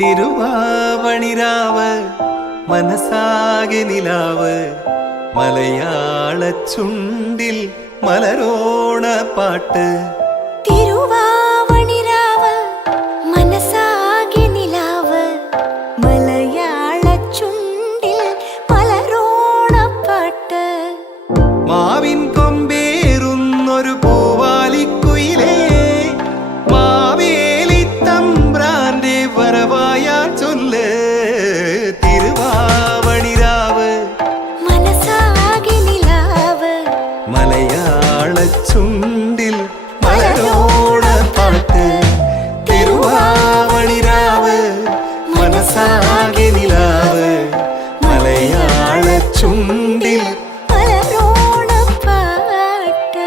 തിരുവാവണിരാവ് മനസാകെ നിലാവ് മലയാള ചുണ്ടിൽ മലരോണ പാട്ട്. തിരുവാവണിരാവ് മനസാകെ നിലാവ് മലയാള ചുണ്ടിൽ മലരോണ പാട്ട്. മാവിൻ കൊമ്പേറുന്നൊരു പൂവാലിക്കുയിലേ മാവേലി തമ്പ്രാന്റെ വരവായാ ചൊല്ല്. തിരുവാവണിരാവ് മനസാകെ നിലാവ് മലയാള ചുണ്ടിൽ മലരോണ പാട്ട്. തിരുവാവണിരാവ് മനസാകെ നിലാവ് മലയാള ചുണ്ടിൽ മലരോണ പാട്ട്.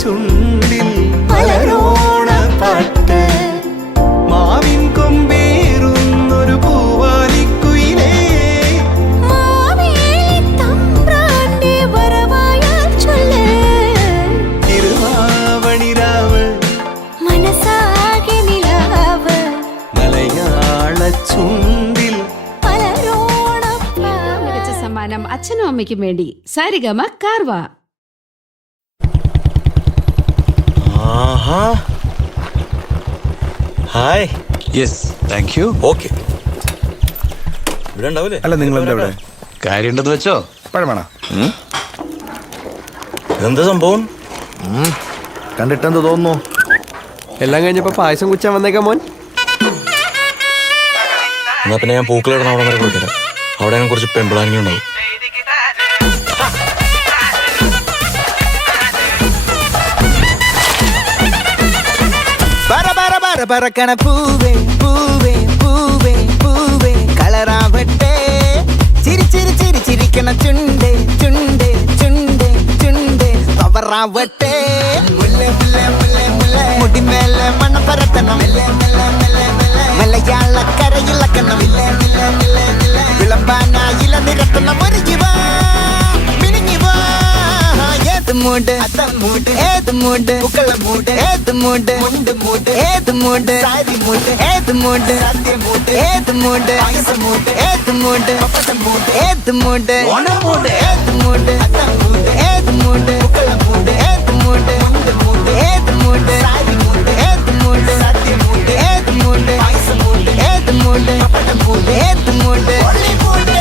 ചുണ്ടിൽ മലരോണ പാട്ട്. മാവിൻ കൊമ്പേറുന്നൊരു പൂവാലിക്കുയിലേ മാവേലി തമ്പ്രാന്റെ വരവായാ ചൊല്ല്. തിരുവാവണിരാവ് മനസാകെ നിലാവ് മലയാള ചുണ്ടിൽ മലരോണ പാട്ട്. മികച്ച സമ്മാനം അച്ഛനും അമ്മയ്ക്കും വേണ്ടി Saregama Carvaan. Hi. Yes thank you. Okay. ഇവിടെ ഉണ്ടാവില്ലേ? അല്ല നിങ്ങൾ എന്താ ഇവിടെ കാര്യമുണ്ടെന്ന് വെച്ചോ. പഴമാണോ? എന്താ സംഭവം? കണ്ടിട്ടെന്ത് തോന്നുന്നു? എല്ലാം കഴിഞ്ഞപ്പോ പായസം കുച്ചാൻ വന്നേക്കാം മോൻ. എന്നാ പിന്നെ ഞാൻ പൂക്കളിടണ അവിടെ വരെ പോയിത്തരാം. അവിടെ ഞാൻ കുറച്ച് പെമ്പിളാനിങ്ങളുണ്ടാവും. പറക്കണ പൂവേ പൂവേ പൂവേ പൂവേ കളറാവട്ടെ. ചിരി ചിരി ചിരി ചിരിക്കണ ചുണ്ടേ ചുണ്ടേ ചുണ്ടേ ചുണ്ടേ പവറാവട്ടെ. മുടിമേലെ മണ്ണ പരത്തണം മലയാള കരയിളക്കണം. വിളമ്പാനായില നിരത്തണം. ഒരുങ്ങിവാ മിനിങ്ങിവാ. ഏത് മൂട് മൂട് ഏത് മൂട് പൂക്കള മൂട് ഏത് മൂട് മുണ്ട് മൂട് ഏത് മൂട് സാരി മൂട് ഏത് മൂട് സദ്യ മൂട് ഏത് മൂട് പായസം മൂട് ഏത് മൂട് പപ്പടം മൂട് ഏത് മൂട് ഓണം മൂട് ഏത് മൂട് മൂട് ഏത് മൂട് പൂക്കള മൂട് ഏത് മൂട് മുണ്ട് മൂട് ഏത് മൂട് സാരി മൂട് ഏത് മൂട് സദ്യ മൂട് ഏത് മൂട് പായസം മൂട് ഏത് മൂട് പപ്പടം മൂട് ഏത് മൂട് മൂട്.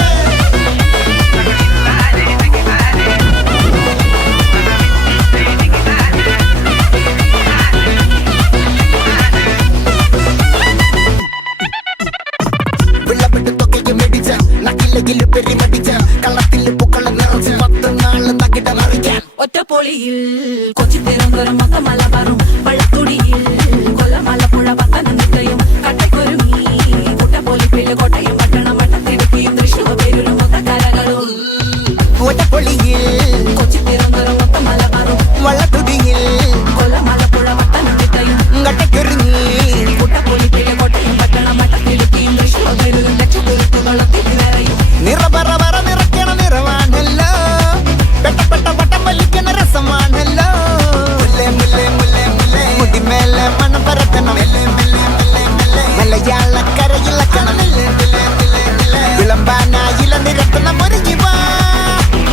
നക്കിലെങ്കിൽ പെരി മടിച്ച കള്ളത്തിൽ കുട്ടപ്പൊളിയിൽ കൊച്ചി തിരുവനന്തപുരം മൊത്തം മലബാറും വള്ളത്തുടിയിൽ കൊല്ലമലപ്പുഴ പത്തനംതിട്ടയും കട്ടക്കൊരുങ്ങി കുട്ടപ്പൊലിപ്പില് കോട്ടയം പട്ടണം വട്ടത്തിടുക്കിയും തൃശ്ശൂർ പേരൂരും മൊത്തക്കരകളും കുട്ടപ്പൊളിയിൽ കൊച്ചി തിരുവനന്തപുരം മൊത്തം മലബാറും വള്ളത്തുടിയിൽ കൊല്ലമലപ്പുഴ പത്തനംതിട്ടയും കട്ടക്കൊരുങ്ങി കുട്ടപ്പൊലിപ്പില് കോട്ടയം പട്ടണം വട്ടത്തിടുക്കിയും തൃശ്ശൂർ പേരൂരും ലക്ഷക്കുരുത്തുകളൊക്കെ നിറയും നിറപറ വറ നിറയ്ക്കണ നിറവാണല്ലോ പെട്ടപ്പെട്ട വട്ടം വലിക്കണ രസമാണല്ലോ മുല്ലേ മുല്ലേ മുല്ലേ മുല്ലേ മുടിമേലെ മണം പരത്തണം മലയാളക്കരയിലക്കണം വിളമ്പാനായില നിരത്തണം ഒരുങ്ങി വാ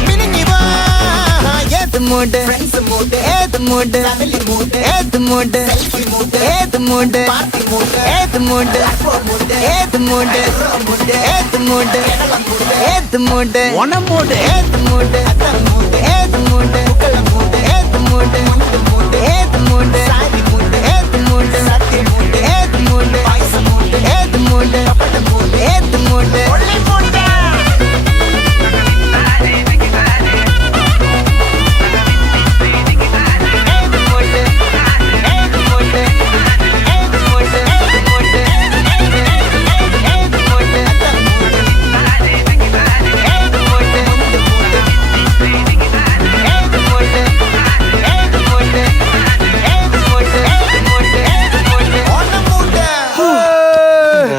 മിനിങ്ങി വാ ഏത് മൂഡ് ഫ്രണ്ട്സ് മൂഡ് ഏത് മൂഡ് ഫാമിലി മൂഡ് ഏത് മൂഡ് സെൽഫി മൂഡ് ഏത് മൂഡ് പാർട്ടി മൂഡ് ഏത് മൂഡ് ഏത് മൂഡ് ഏത് മൂഡ് ഏത് മൂഡ് ഓണം മൂഡ് ഏത് മൂഡ് ഏത് മൂഡ് മൂഡ് ഏത് മൂഡ് ഏത് മൂഡ് സാരി മൂഡ് ഏത് മൂഡ് സത്യ മൂഡ് ഏത് മൂഡ് പൈസ മൂഡ് ഏത് മൂഡ് പപ്പട മൂഡ് ഏത് മൂഡ് ഒള്ളി മൂഡ്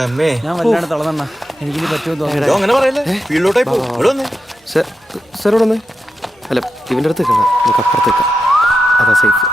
അമ്മേ ഞാൻ വല്ലാണ്ട് തളർന്ന എനിക്കിനി പറ്റുമോ തോന്നുന്നു അങ്ങനെ പറയല്ലേ ഫീൽഡോട്ടായി പോകും ഇവിടെ വന്നേ സാർ ഇവിടെ വന്നേ അല്ല ഇവൻ്റെ അടുത്ത് നിൽക്കാം നമുക്ക് അപ്പുറത്തേക്കാം അതാ സേഫ്